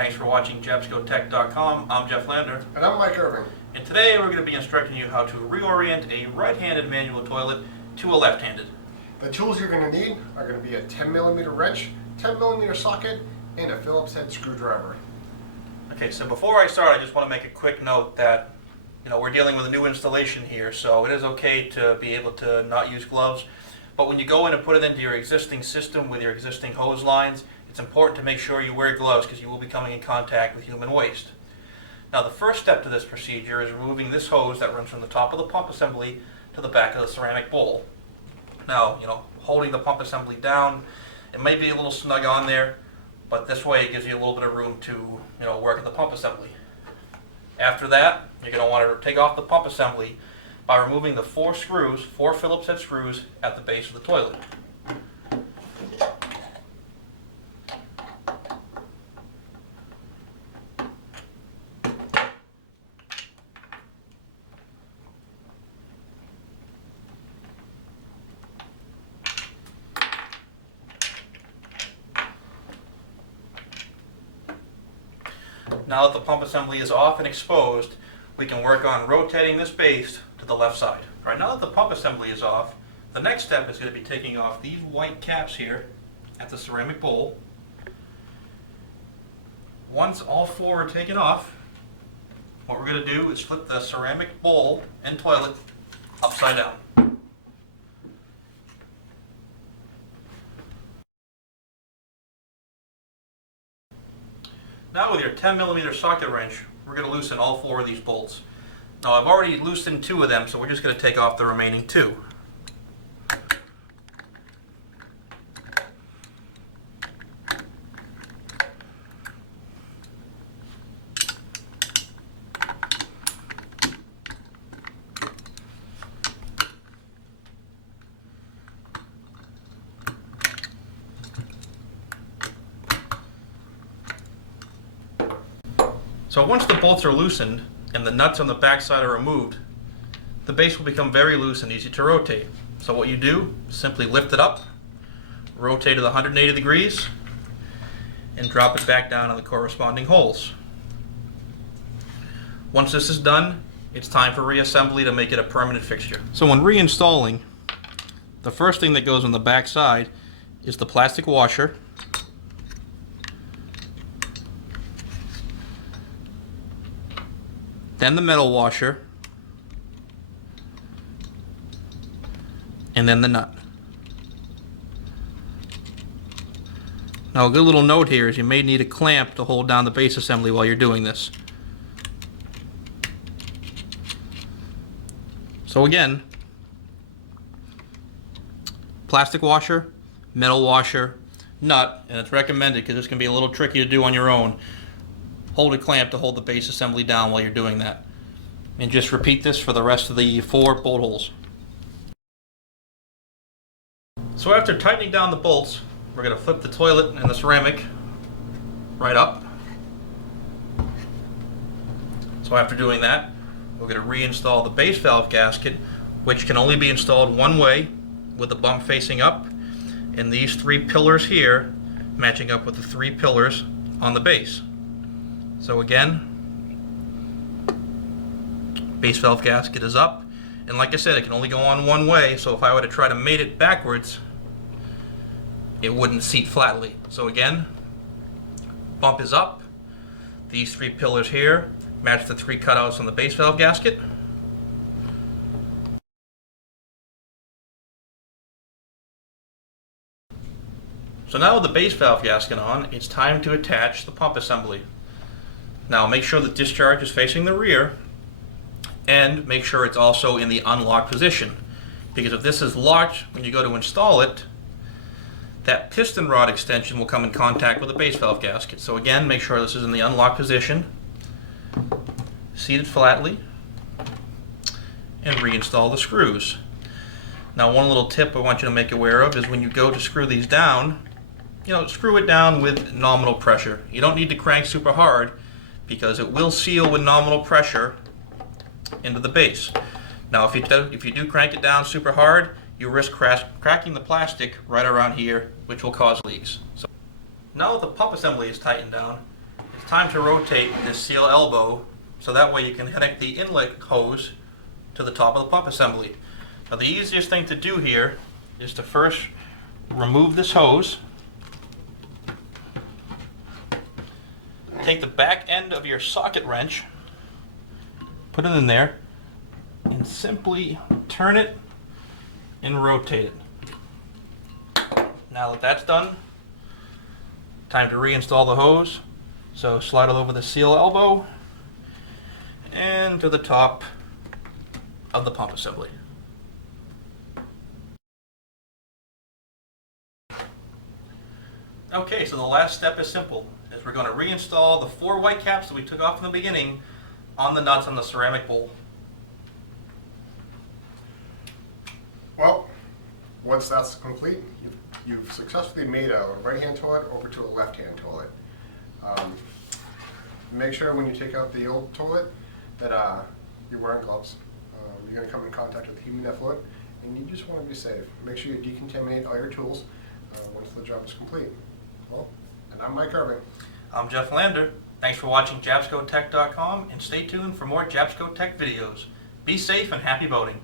Thanks for watching JabscoTech.com. I'm Jeff Lander. And I'm Mike Irving. And today we're going to be instructing you how to reorient a right-handed manual toilet to a left-handed. The tools you're going to need are going to be a 10mm wrench, 10mm socket, and a Phillips head screwdriver. Okay, so before I start, I just want to make a quick note that we're dealing with a new installation here, so it is okay to be able to not use gloves. But when you go in and put it into your existing system with your existing hose lines, it's important to make sure you wear gloves because you will be coming in contact with human waste. Now, the first step to this procedure is removing this hose that runs from the top of the pump assembly to the back of the ceramic bowl. Now, holding the pump assembly down, it may be a little snug on there, but this way it gives you a little bit of room to, work at the pump assembly. After that, you're going to want to take off the pump assembly by removing the four Phillips head screws at the base of the toilet. Now that the pump assembly is off and exposed, we can work on rotating this base to the left side. All right, now that the pump assembly is off, the next step is going to be taking off these white caps here at the ceramic bowl. Once all four are taken off, what we're going to do is flip the ceramic bowl and toilet upside down. Now with your 10mm socket wrench, we're going to loosen all four of these bolts. Now I've already loosened two of them, so we're just going to take off the remaining two. So once the bolts are loosened and the nuts on the back side are removed, the base will become very loose and easy to rotate. So what you do, simply lift it up, rotate it 180 degrees, and drop it back down on the corresponding holes. Once this is done, it's time for reassembly to make it a permanent fixture. So when reinstalling, the first thing that goes on the back side is the plastic washer. Then the metal washer, and then the nut. Now a good little note here is you may need a clamp to hold down the base assembly while you're doing this. So again, plastic washer, metal washer, nut, and it's recommended because this can be a little tricky to do on your own. Hold a clamp to hold the base assembly down while you're doing that. And just repeat this for the rest of the four bolt holes. So after tightening down the bolts, we're going to flip the toilet and the ceramic right up. So after doing that, we're going to reinstall the base valve gasket, which can only be installed one way with the bump facing up, and these three pillars here matching up with the three pillars on the base. So again, base valve gasket is up, and like I said, it can only go on one way, so if I were to try to mate it backwards, it wouldn't seat flatly. So again, bump is up, these three pillars here match the three cutouts on the base valve gasket. So now with the base valve gasket on, it's time to attach the pump assembly. Now make sure the discharge is facing the rear, and make sure it's also in the unlocked position, because if this is locked when you go to install it, that piston rod extension will come in contact with the base valve gasket. So again, make sure this is in the unlocked position, seat it flatly, and reinstall the screws. Now one little tip I want you to make aware of is when you go to screw these down, screw it down with nominal pressure. You don't need to crank super hard, because it will seal with nominal pressure into the base. Now if you do crank it down super hard, you risk cracking the plastic right around here, which will cause leaks. So now that the pump assembly is tightened down, it's time to rotate this seal elbow so that way you can connect the inlet hose to the top of the pump assembly. Now the easiest thing to do here is to first remove this hose. Take the back end of your socket wrench, put it in there, and simply turn it and rotate it. Now that that's done, time to reinstall the hose. So slide it over the seal elbow and to the top of the pump assembly. Okay, so the last step is simple. We're going to reinstall the 4 white caps that we took off in the beginning on the nuts on the ceramic bowl. Well, once that's complete, you've successfully made a right-hand toilet over to a left-hand toilet. Make sure when you take out the old toilet that you're wearing gloves. You're going to come in contact with human effluent, and you just want to be safe. Make sure you decontaminate all your tools once the job is complete. Well, and I'm Mike Irving. I'm Jeff Lander. Thanks for watching JabscoTech.com, and stay tuned for more Jabsco Tech videos. Be safe and happy boating.